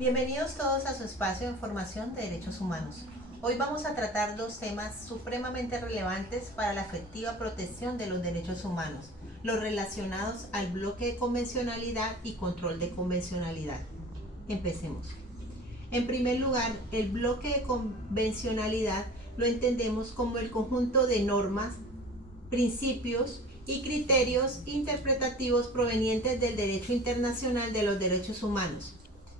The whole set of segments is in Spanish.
Bienvenidos todos a su espacio de formación de derechos humanos. Hoy vamos a tratar dos temas supremamente relevantes para la efectiva protección de los derechos humanos, los relacionados al bloque de convencionalidad y control de convencionalidad. Empecemos. En primer lugar, el bloque de convencionalidad lo entendemos como el conjunto de normas, principios y criterios interpretativos provenientes del derecho internacional de los derechos humanos,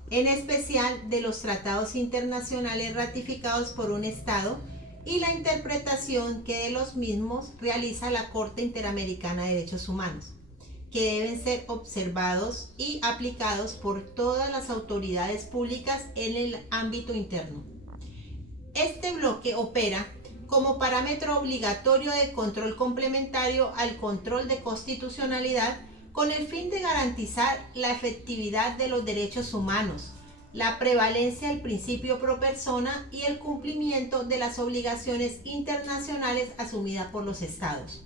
en especial de los tratados internacionales ratificados por un Estado y la interpretación que de los mismos realiza la Corte Interamericana de Derechos Humanos, que deben ser observados y aplicados por todas las autoridades públicas en el ámbito interno. Este bloque opera como parámetro obligatorio de control complementario al control de constitucionalidad con el fin de garantizar la efectividad de los derechos humanos, la prevalencia del principio pro persona y el cumplimiento de las obligaciones internacionales asumidas por los Estados.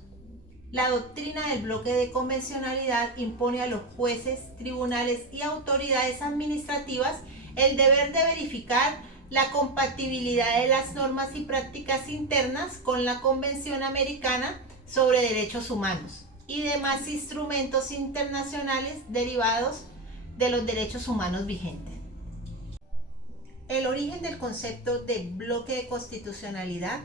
La doctrina del bloque de convencionalidad impone a los jueces, tribunales y autoridades administrativas el deber de verificar la compatibilidad de las normas y prácticas internas con la Convención Americana sobre Derechos Humanos y demás instrumentos internacionales derivados de los derechos humanos vigentes. El origen del concepto de bloque de constitucionalidad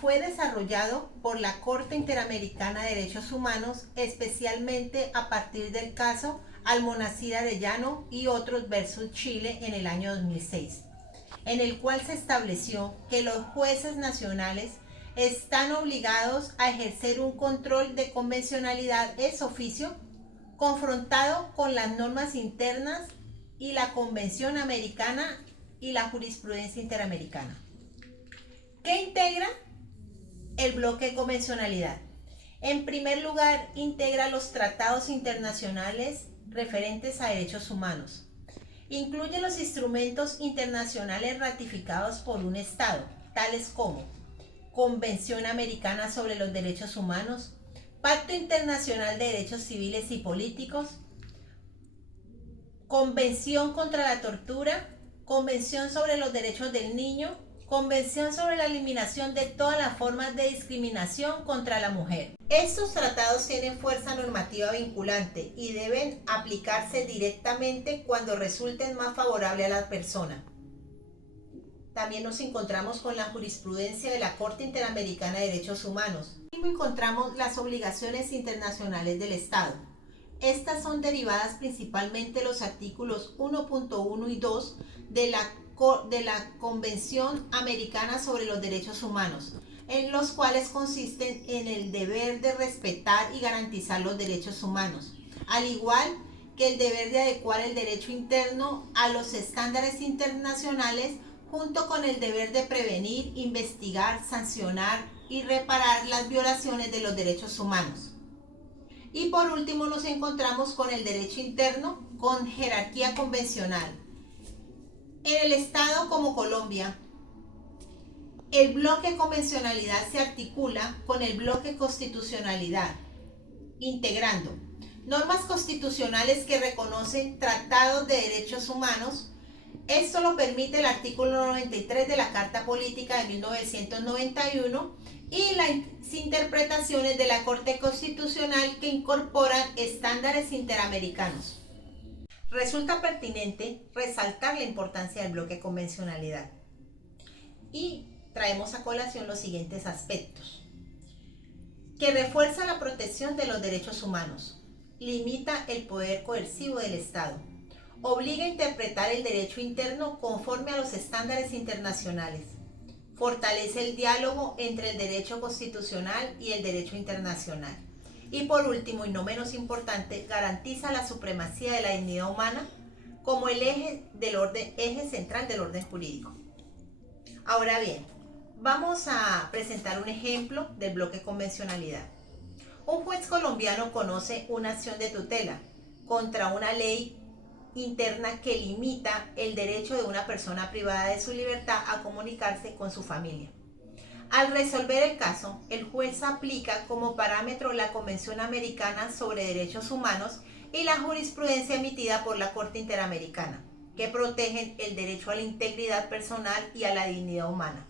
fue desarrollado por la Corte Interamericana de Derechos Humanos, especialmente a partir del caso Almonacid Arellano y otros versus Chile en el año 2006, en el cual se estableció que los jueces nacionales están obligados a ejercer un control de convencionalidad ex oficio confrontado con las normas internas y la Convención Americana y la jurisprudencia interamericana. ¿Qué integra el bloque de convencionalidad? En primer lugar, integra los tratados internacionales referentes a derechos humanos. Incluye los instrumentos internacionales ratificados por un Estado, tales como Convención Americana sobre los Derechos Humanos, Pacto Internacional de Derechos Civiles y Políticos, Convención contra la Tortura, Convención sobre los Derechos del Niño, Convención sobre la eliminación de todas las formas de discriminación contra la mujer. Estos tratados tienen fuerza normativa vinculante y deben aplicarse directamente cuando resulten más favorables a la persona. También nos encontramos con la jurisprudencia de la Corte Interamericana de Derechos Humanos. Y encontramos las obligaciones internacionales del Estado. Estas son derivadas principalmente de los artículos 1.1 y 2 de la Convención Americana sobre los Derechos Humanos, en los cuales consisten en el deber de respetar y garantizar los derechos humanos, al igual que el deber de adecuar el derecho interno a los estándares internacionales, junto con el deber de prevenir, investigar, sancionar y reparar las violaciones de los derechos humanos. Y por último nos encontramos con el derecho interno con jerarquía convencional. En el Estado como Colombia, el bloque de convencionalidad se articula con el bloque de constitucionalidad, integrando normas constitucionales que reconocen tratados de derechos humanos. Esto lo permite el artículo 93 de la Carta Política de 1991 y las interpretaciones de la Corte Constitucional que incorporan estándares interamericanos. Resulta pertinente resaltar la importancia del bloque de convencionalidad y traemos a colación los siguientes aspectos: que refuerza la protección de los derechos humanos, limita el poder coercivo del Estado, obliga a interpretar el derecho interno conforme a los estándares internacionales, fortalece el diálogo entre el derecho constitucional y el derecho internacional. Y por último, y no menos importante, garantiza la supremacía de la dignidad humana como el eje central del orden jurídico. Ahora bien, vamos a presentar un ejemplo del bloque de convencionalidad. Un juez colombiano conoce una acción de tutela contra una ley interna que limita el derecho de una persona privada de su libertad a comunicarse con su familia. Al resolver el caso, el juez aplica como parámetro la Convención Americana sobre Derechos Humanos y la jurisprudencia emitida por la Corte Interamericana. que protegen el derecho a la integridad personal y a la dignidad humana,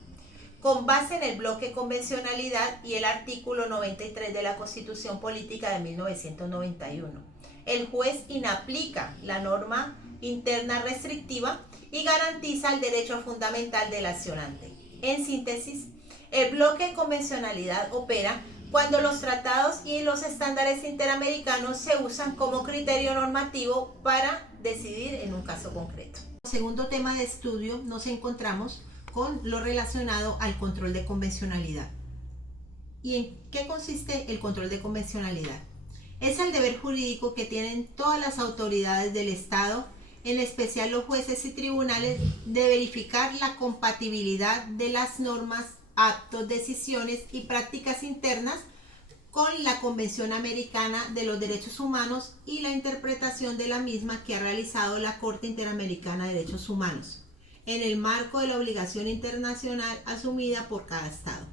con base en el bloque convencionalidad y el artículo 93 de la Constitución Política de 1991. El juez inaplica la norma interna restrictiva y garantiza el derecho fundamental del accionante. En síntesis, el bloque de convencionalidad opera cuando los tratados y los estándares interamericanos se usan como criterio normativo para decidir en un caso concreto. Segundo tema de estudio nos encontramos con lo relacionado al control de convencionalidad. ¿Y en qué consiste el control de convencionalidad? Es el deber jurídico que tienen todas las autoridades del Estado, en especial los jueces y tribunales, de verificar la compatibilidad de las normas, actos, decisiones y prácticas internas con la Convención Americana de los Derechos Humanos y la interpretación de la misma que ha realizado la Corte Interamericana de Derechos Humanos, en el marco de la obligación internacional asumida por cada Estado.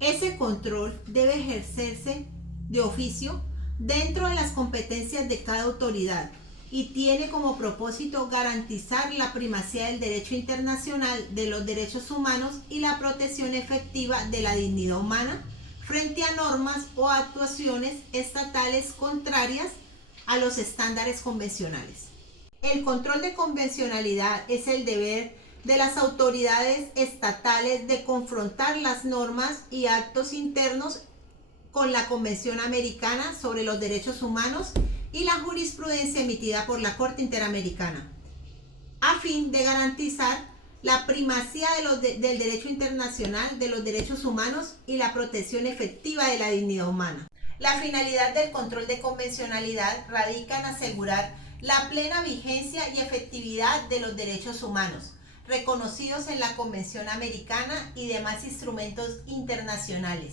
Ese control debe ejercerse de oficio dentro de las competencias de cada autoridad y tiene como propósito garantizar la primacía del derecho internacional de los derechos humanos y la protección efectiva de la dignidad humana frente a normas o actuaciones estatales contrarias a los estándares convencionales. El control de convencionalidad es el deber de las autoridades estatales de confrontar las normas y actos internos con la Convención Americana sobre los Derechos Humanos y la jurisprudencia emitida por la Corte Interamericana, a fin de garantizar la primacía del derecho internacional de los derechos humanos y la protección efectiva de la dignidad humana. La finalidad del control de convencionalidad radica en asegurar la plena vigencia y efectividad de los derechos humanos, reconocidos en la Convención Americana y demás instrumentos internacionales,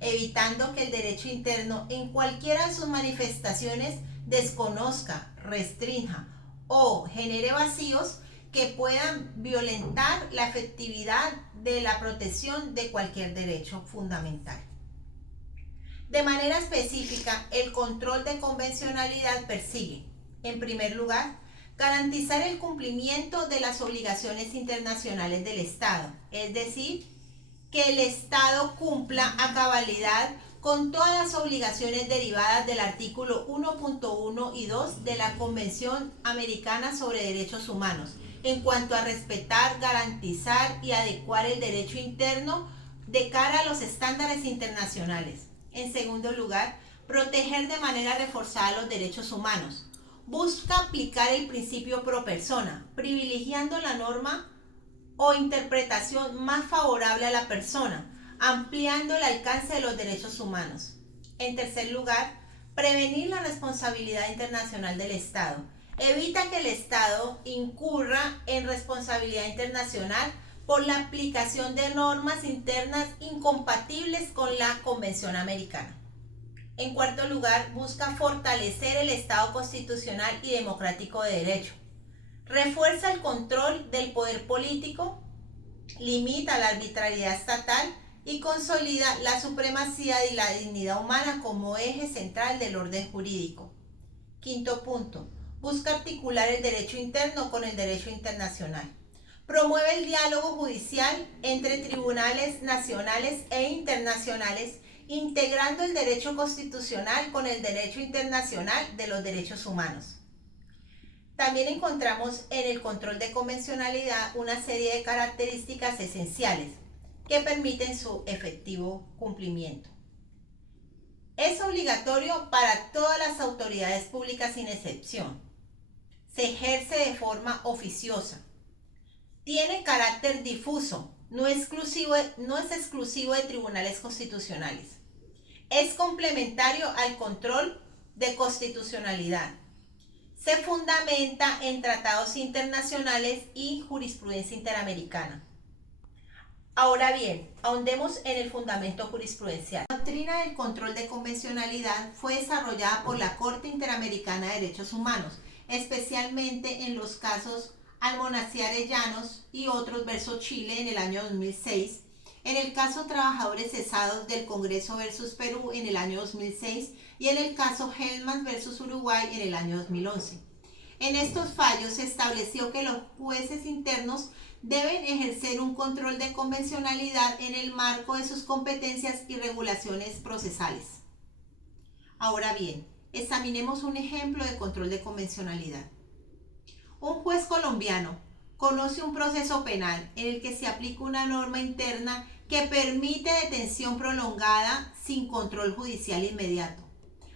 evitando que el derecho interno en cualquiera de sus manifestaciones desconozca, restrinja o genere vacíos que puedan violentar la efectividad de la protección de cualquier derecho fundamental. De manera específica, el control de convencionalidad persigue, en primer lugar, garantizar el cumplimiento de las obligaciones internacionales del Estado, es decir, que el Estado cumpla a cabalidad con todas las obligaciones derivadas del artículo 1.1 y 2 de la Convención Americana sobre Derechos Humanos, en cuanto a respetar, garantizar y adecuar el derecho interno de cara a los estándares internacionales. En segundo lugar, proteger de manera reforzada los derechos humanos. Busca aplicar el principio pro persona, privilegiando la norma o interpretación más favorable a la persona, ampliando el alcance de los derechos humanos. En tercer lugar, prevenir la responsabilidad internacional del Estado. Evita que el Estado incurra en responsabilidad internacional por la aplicación de normas internas incompatibles con la Convención Americana. En cuarto lugar, busca fortalecer el Estado constitucional y democrático de derecho. Refuerza el control del poder político, limita la arbitrariedad estatal y consolida la supremacía y la dignidad humana como eje central del orden jurídico. Quinto punto, busca articular el derecho interno con el derecho internacional. Promueve el diálogo judicial entre tribunales nacionales e internacionales, integrando el derecho constitucional con el derecho internacional de los derechos humanos. También encontramos en el control de convencionalidad una serie de características esenciales que permiten su efectivo cumplimiento. Es obligatorio para todas las autoridades públicas sin excepción. Se ejerce de forma oficiosa. Tiene carácter difuso, no es exclusivo de tribunales constitucionales. Es complementario al control de constitucionalidad. Se fundamenta en tratados internacionales y jurisprudencia interamericana. Ahora bien, ahondemos en el fundamento jurisprudencial. La doctrina del control de convencionalidad fue desarrollada por la Corte Interamericana de Derechos Humanos, especialmente en los casos Almonacid Arellanos y otros versus Chile en el año 2006, en el caso Trabajadores Cesados del Congreso versus Perú en el año 2006 y en el caso Hellman versus Uruguay en el año 2011. En estos fallos se estableció que los jueces internos deben ejercer un control de convencionalidad en el marco de sus competencias y regulaciones procesales. Ahora bien, examinemos un ejemplo de control de convencionalidad. Un juez colombiano conoce un proceso penal en el que se aplica una norma interna que permite detención prolongada sin control judicial inmediato.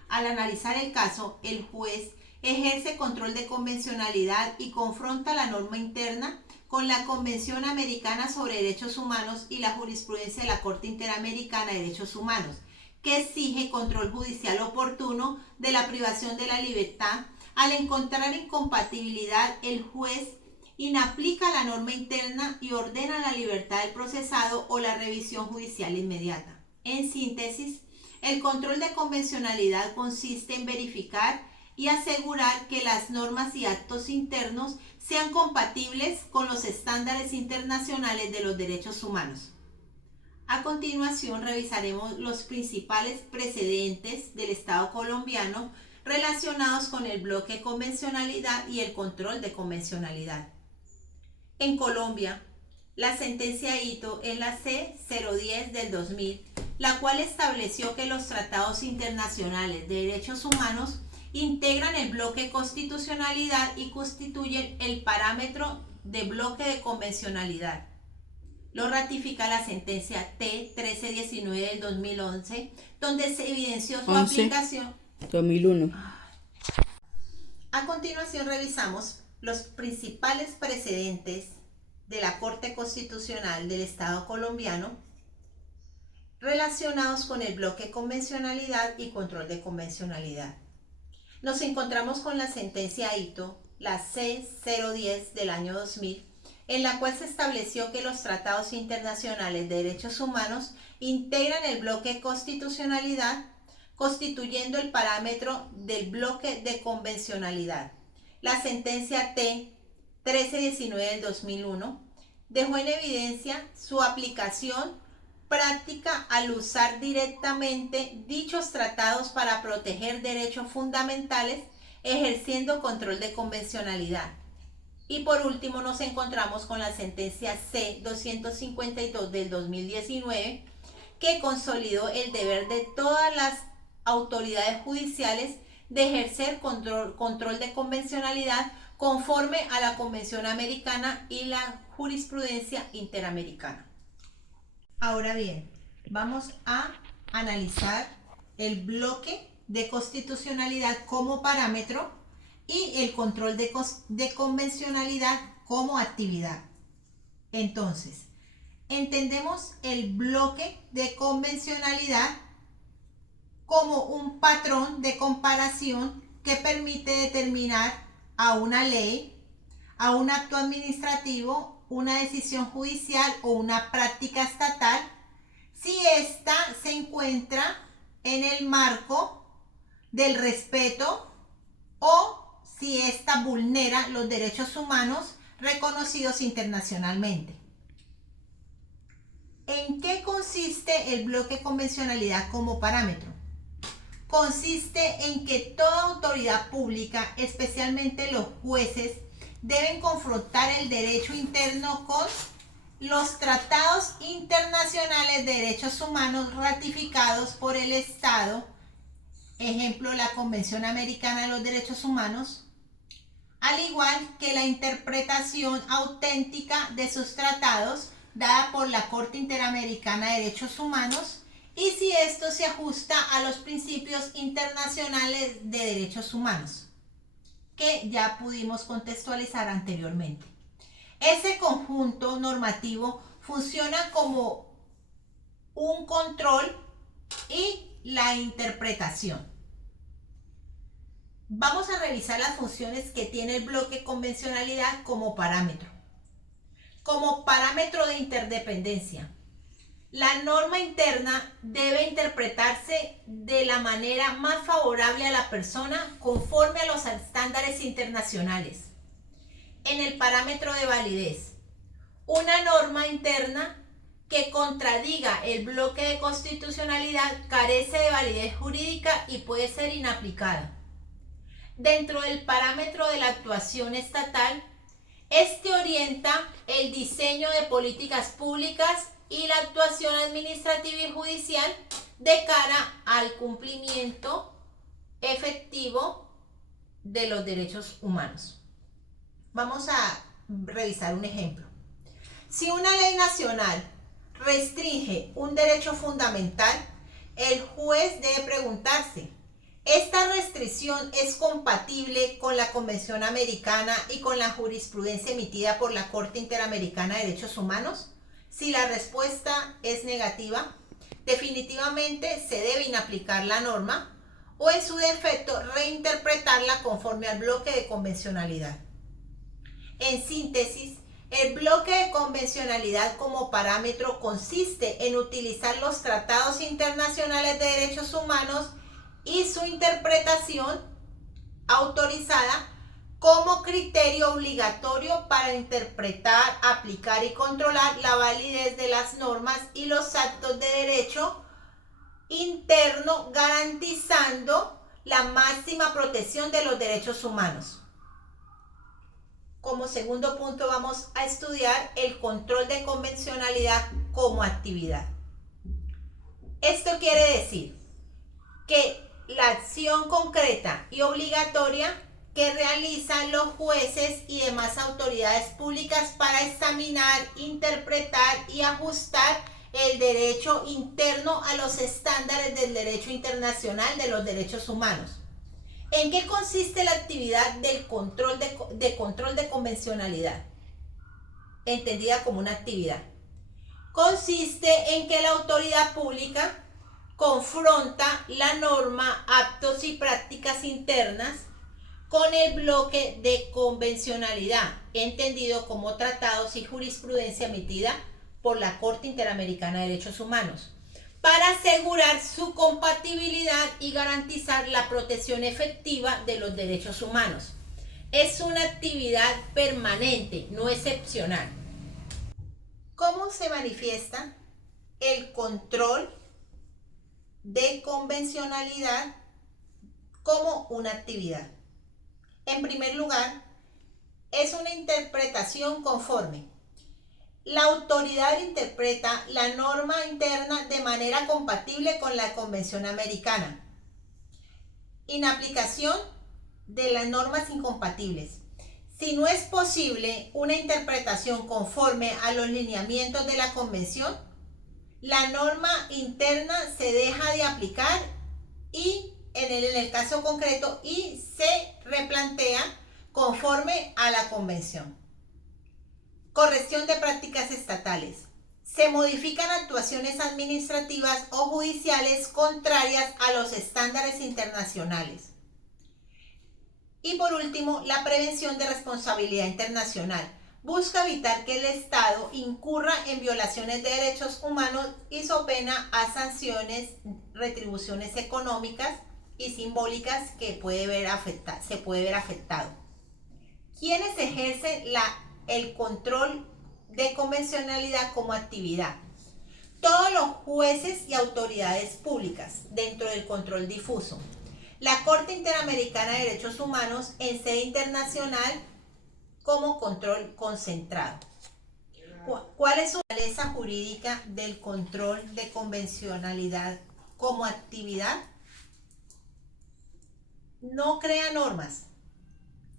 Al analizar el caso, el juez ejerce control de convencionalidad y confronta la norma interna con la Convención Americana sobre Derechos Humanos y la jurisprudencia de la Corte Interamericana de Derechos Humanos, que exige control judicial oportuno de la privación de la libertad. Al encontrar incompatibilidad, el juez inaplica la norma interna y ordena la libertad del procesado o la revisión judicial inmediata. En síntesis, el control de convencionalidad consiste en verificar y asegurar que las normas y actos internos sean compatibles con los estándares internacionales de los derechos humanos. A continuación revisaremos los principales precedentes del Estado colombiano relacionados con el bloque convencionalidad y el control de convencionalidad. En Colombia, la sentencia Hito es la C-010 del 2000, la cual estableció que los tratados internacionales de derechos humanos integran el bloque constitucionalidad y constituyen el parámetro de bloque de convencionalidad. Lo ratifica la sentencia T-1319 del 2011, donde se evidenció su aplicación. 2001. A continuación revisamos los principales precedentes de la Corte Constitucional del Estado colombiano relacionados con el bloque convencionalidad y control de convencionalidad. Nos encontramos con la sentencia Hito, la C-010 del año 2000, en la cual se estableció que los tratados internacionales de derechos humanos integran el bloque constitucionalidad, constituyendo el parámetro del bloque de convencionalidad. La sentencia T-1319 del 2001 dejó en evidencia su aplicación práctica al usar directamente dichos tratados para proteger derechos fundamentales, ejerciendo control de convencionalidad. Y por último nos encontramos con la sentencia C-252 del 2019, que consolidó el deber de todas las autoridades judiciales de ejercer control de convencionalidad conforme a la Convención Americana y la jurisprudencia interamericana. Ahora bien, vamos a analizar el bloque de constitucionalidad como parámetro y el control de convencionalidad como actividad. Entonces, entendemos el bloque de convencionalidad como un patrón de comparación que permite determinar a una ley, a un acto administrativo, una decisión judicial o una práctica estatal si ésta se encuentra en el marco del respeto o si ésta vulnera los derechos humanos reconocidos internacionalmente. ¿En qué consiste el bloque convencionalidad como parámetro? Consiste en que toda autoridad pública, especialmente los jueces, deben confrontar el derecho interno con los tratados internacionales de derechos humanos ratificados por el Estado, ejemplo, la Convención Americana de los Derechos Humanos, al igual que la interpretación auténtica de sus tratados dada por la Corte Interamericana de Derechos Humanos, y si esto se ajusta a los principios internacionales de derechos humanos, que ya pudimos contextualizar anteriormente. Ese conjunto normativo funciona como un control y la interpretación. Vamos a revisar las funciones que tiene el bloque convencionalidad como parámetro. Como parámetro de interdependencia, la norma interna debe interpretarse de la manera más favorable a la persona conforme a los estándares internacionales. En el parámetro de validez, una norma interna que contradiga el bloque de constitucionalidad carece de validez jurídica y puede ser inaplicada. Dentro del parámetro de la actuación estatal, este orienta el diseño de políticas públicas y la actuación administrativa y judicial de cara al cumplimiento efectivo de los derechos humanos. Vamos a revisar un ejemplo. Si una ley nacional restringe un derecho fundamental, el juez debe preguntarse: ¿esta restricción es compatible con la Convención Americana y con la jurisprudencia emitida por la Corte Interamericana de Derechos Humanos? Si la respuesta es negativa, definitivamente se debe inaplicar la norma o, en su defecto, reinterpretarla conforme al bloque de convencionalidad. En síntesis, el bloque de convencionalidad como parámetro consiste en utilizar los tratados internacionales de derechos humanos y su interpretación autorizada como criterio obligatorio para interpretar, aplicar y controlar la validez de las normas y los actos de derecho interno, garantizando la máxima protección de los derechos humanos. Como segundo punto vamos a estudiar el control de convencionalidad como actividad. Esto quiere decir que la acción concreta y obligatoria que realizan los jueces y demás autoridades públicas para examinar, interpretar y ajustar el derecho interno a los estándares del derecho internacional de los derechos humanos. ¿En qué consiste la actividad del control de convencionalidad? Entendida como una actividad. Consiste en que la autoridad pública confronta la norma, actos y prácticas internas con el bloque de convencionalidad, entendido como tratados y jurisprudencia emitida por la Corte Interamericana de Derechos Humanos, para asegurar su compatibilidad y garantizar la protección efectiva de los derechos humanos. Es una actividad permanente, no excepcional. ¿Cómo se manifiesta el control de convencionalidad como una actividad? En primer lugar, es una interpretación conforme. La autoridad interpreta la norma interna de manera compatible con la Convención Americana. Inaplicación de las normas incompatibles. Si no es posible una interpretación conforme a los lineamientos de la Convención, la norma interna se deja de aplicar y en el caso concreto y se replantea conforme a la Convención. Corrección de prácticas estatales. Se modifican actuaciones administrativas o judiciales contrarias a los estándares internacionales. Y por último, la prevención de responsabilidad internacional. Busca evitar que el Estado incurra en violaciones de derechos humanos y so pena a sanciones, retribuciones económicas y simbólicas que se puede ver afectado. ¿Quiénes ejercen el control de convencionalidad como actividad? Todos los jueces y autoridades públicas dentro del control difuso. La Corte Interamericana de Derechos Humanos en sede internacional como control concentrado. ¿Cuál es su naturaleza jurídica del control de convencionalidad como actividad? No crea normas,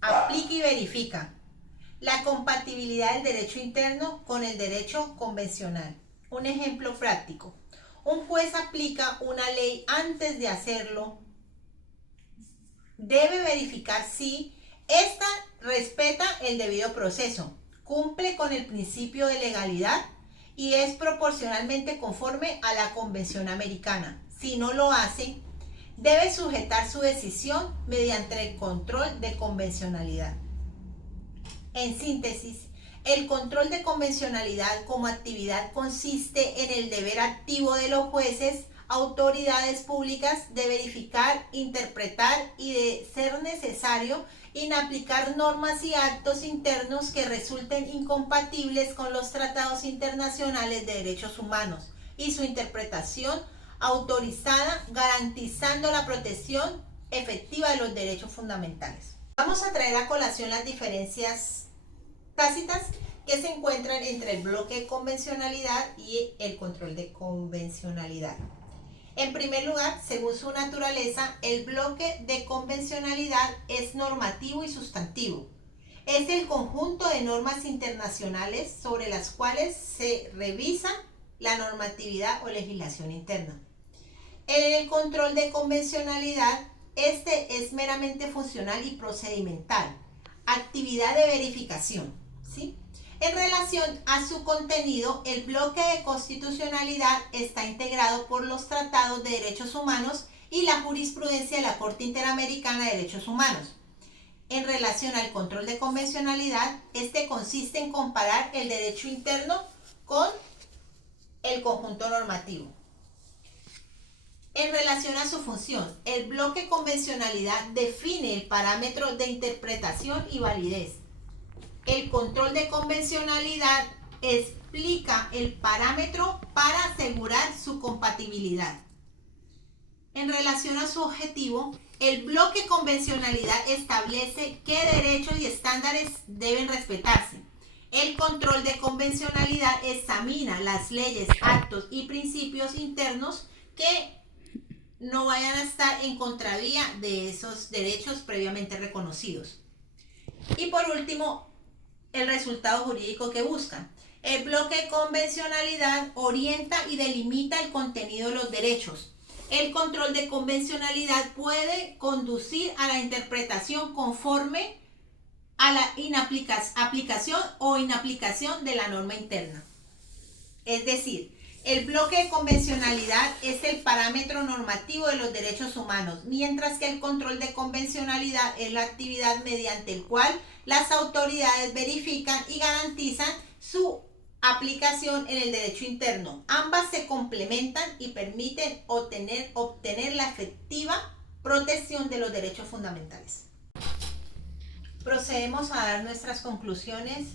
aplica y verifica la compatibilidad del derecho interno con el derecho convencional. Un ejemplo práctico. Un juez aplica una ley antes de hacerlo. Debe verificar si ésta respeta el debido proceso, cumple con el principio de legalidad y es proporcionalmente conforme a la Convención Americana. Si no lo hace, debe sujetar su decisión mediante el control de convencionalidad. En síntesis, el control de convencionalidad como actividad consiste en el deber activo de los jueces, autoridades públicas de verificar, interpretar y, de ser necesario, inaplicar normas y actos internos que resulten incompatibles con los tratados internacionales de derechos humanos y su interpretación autorizada, garantizando la protección efectiva de los derechos fundamentales. Vamos a traer a colación las diferencias tácitas que se encuentran entre el bloque de convencionalidad y el control de convencionalidad. En primer lugar, según su naturaleza, el bloque de convencionalidad es normativo y sustantivo. Es el conjunto de normas internacionales sobre las cuales se revisa la normatividad o legislación interna. En el control de convencionalidad, este es meramente funcional y procedimental, actividad de verificación, ¿sí? En relación a su contenido, el bloque de constitucionalidad está integrado por los tratados de derechos humanos y la jurisprudencia de la Corte Interamericana de Derechos Humanos. En relación al control de convencionalidad, este consiste en comparar el derecho interno con el conjunto normativo. En relación a su función, el bloque de convencionalidad define el parámetro de interpretación y validez. El control de convencionalidad explica el parámetro para asegurar su compatibilidad. En relación a su objetivo, el bloque de convencionalidad establece qué derechos y estándares deben respetarse. El control de convencionalidad examina las leyes, actos y principios internos que no vayan a estar en contravía de esos derechos previamente reconocidos. Y por último, el resultado jurídico que buscan. El bloque de convencionalidad orienta y delimita el contenido de los derechos. El control de convencionalidad puede conducir a la interpretación conforme a la aplicación o inaplicación de la norma interna. Es decir, el bloque de convencionalidad es el parámetro normativo de los derechos humanos, mientras que el control de convencionalidad es la actividad mediante el cual las autoridades verifican y garantizan su aplicación en el derecho interno. Ambas se complementan y permiten obtener la efectiva protección de los derechos fundamentales. Procedemos a dar nuestras conclusiones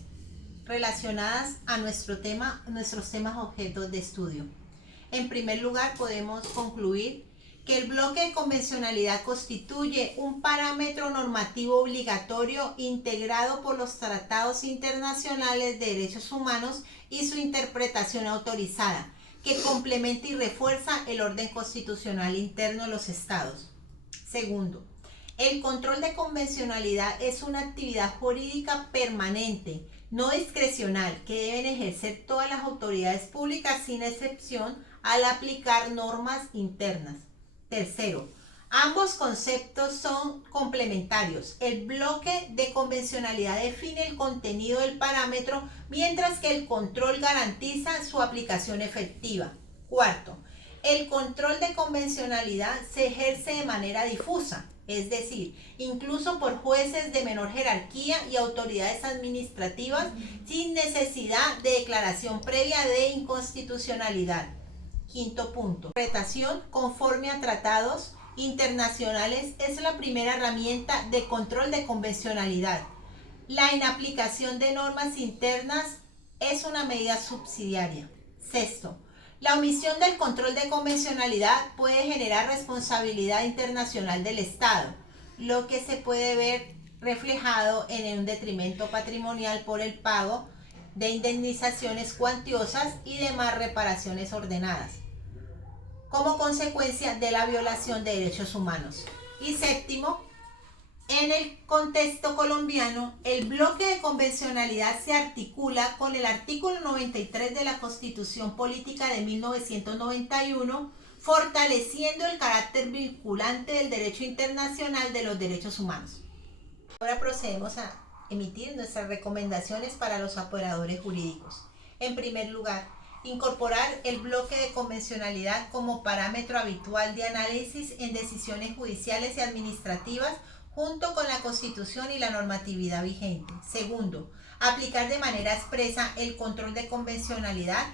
relacionadas a nuestros temas objetos de estudio. En primer lugar, podemos concluir que el bloque de convencionalidad constituye un parámetro normativo obligatorio integrado por los tratados internacionales de derechos humanos y su interpretación autorizada, que complementa y refuerza el orden constitucional interno de los estados. Segundo, el control de convencionalidad es una actividad jurídica permanente, no discrecional, que deben ejercer todas las autoridades públicas sin excepción al aplicar normas internas. Tercero, ambos conceptos son complementarios. El bloque de convencionalidad define el contenido del parámetro, mientras que el control garantiza su aplicación efectiva. Cuarto, el control de convencionalidad se ejerce de manera difusa, es decir, incluso por jueces de menor jerarquía y autoridades administrativas sin necesidad de declaración previa de inconstitucionalidad. Quinto punto, la interpretación conforme a tratados internacionales es la primera herramienta de control de convencionalidad. La inaplicación de normas internas es una medida subsidiaria. Sexto, la omisión del control de convencionalidad puede generar responsabilidad internacional del Estado, lo que se puede ver reflejado en un detrimento patrimonial por el pago de indemnizaciones cuantiosas y demás reparaciones ordenadas, como consecuencia de la violación de derechos humanos. Y séptimo, en el contexto colombiano, el bloque de convencionalidad se articula con el artículo 93 de la Constitución Política de 1991, fortaleciendo el carácter vinculante del derecho internacional de los derechos humanos. Ahora procedemos a emitir nuestras recomendaciones para los operadores jurídicos. En primer lugar, incorporar el bloque de convencionalidad como parámetro habitual de análisis en decisiones judiciales y administrativas junto con la Constitución y la normatividad vigente. Segundo, aplicar de manera expresa el control de convencionalidad,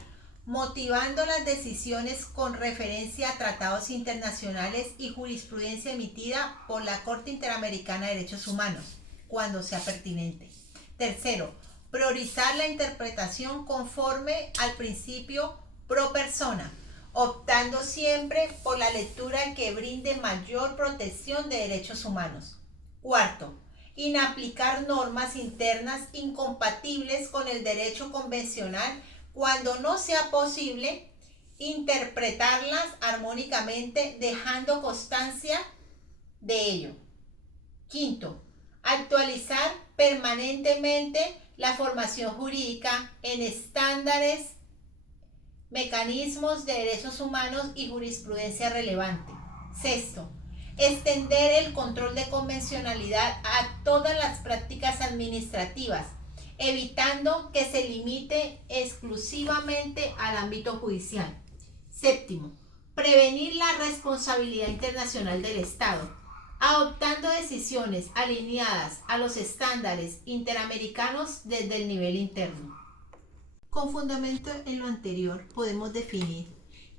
motivando las decisiones con referencia a tratados internacionales y jurisprudencia emitida por la Corte Interamericana de Derechos Humanos, cuando sea pertinente. Tercero, priorizar la interpretación conforme al principio pro persona, optando siempre por la lectura que brinde mayor protección de derechos humanos. Cuarto, inaplicar normas internas incompatibles con el derecho convencional cuando no sea posible interpretarlas armónicamente, dejando constancia de ello. Quinto, actualizar permanentemente la formación jurídica en estándares, mecanismos de derechos humanos y jurisprudencia relevante. Sexto, extender el control de convencionalidad a todas las prácticas administrativas, evitando que se limite exclusivamente al ámbito judicial. Séptimo, prevenir la responsabilidad internacional del Estado, adoptando decisiones alineadas a los estándares interamericanos desde el nivel interno. Con fundamento en lo anterior, podemos definir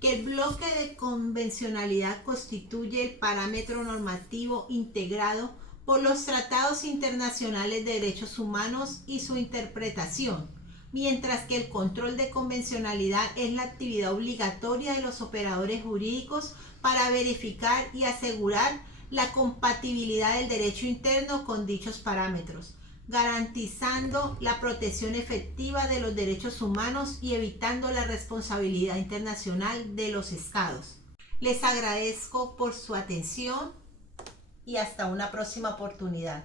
que el bloque de convencionalidad constituye el parámetro normativo integrado por los tratados internacionales de derechos humanos y su interpretación, mientras que el control de convencionalidad es la actividad obligatoria de los operadores jurídicos para verificar y asegurar la compatibilidad del derecho interno con dichos parámetros, garantizando la protección efectiva de los derechos humanos y evitando la responsabilidad internacional de los estados. Les agradezco por su atención y hasta una próxima oportunidad.